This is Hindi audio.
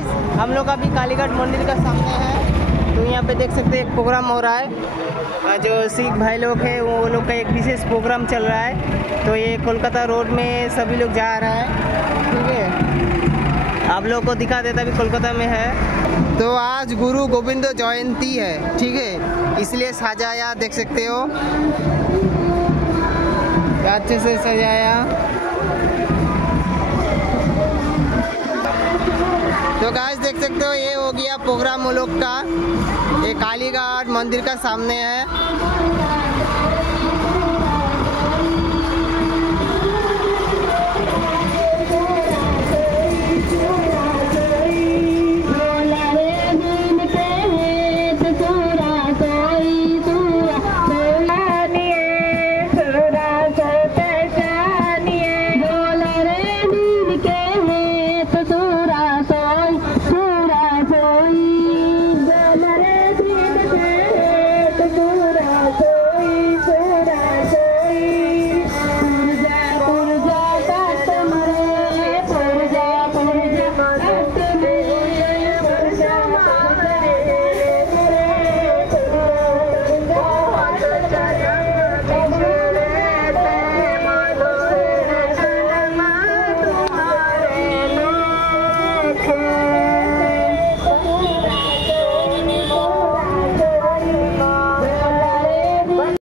गाइस, हम लोग अभी कालीघाट मंदिर का सामने है। तो यहाँ पे देख सकते हैं एक प्रोग्राम हो रहा है। जो सिख भाई लोग हैं वो लोग का एक विशेष प्रोग्राम चल रहा है। तो ये कोलकाता रोड में सभी लोग जा रहा है, ठीक है। आप लोगों को दिखा देता भी कोलकाता में है। तो आज गुरु गोविंद जयंती है, ठीक है, इसलिए सजाया देख सकते हो, अच्छे से सजाया। तो गाइस देख सकते हो ये हो गया प्रोग्राम वो लोग का। ये कालीघाट मंदिर का सामने है।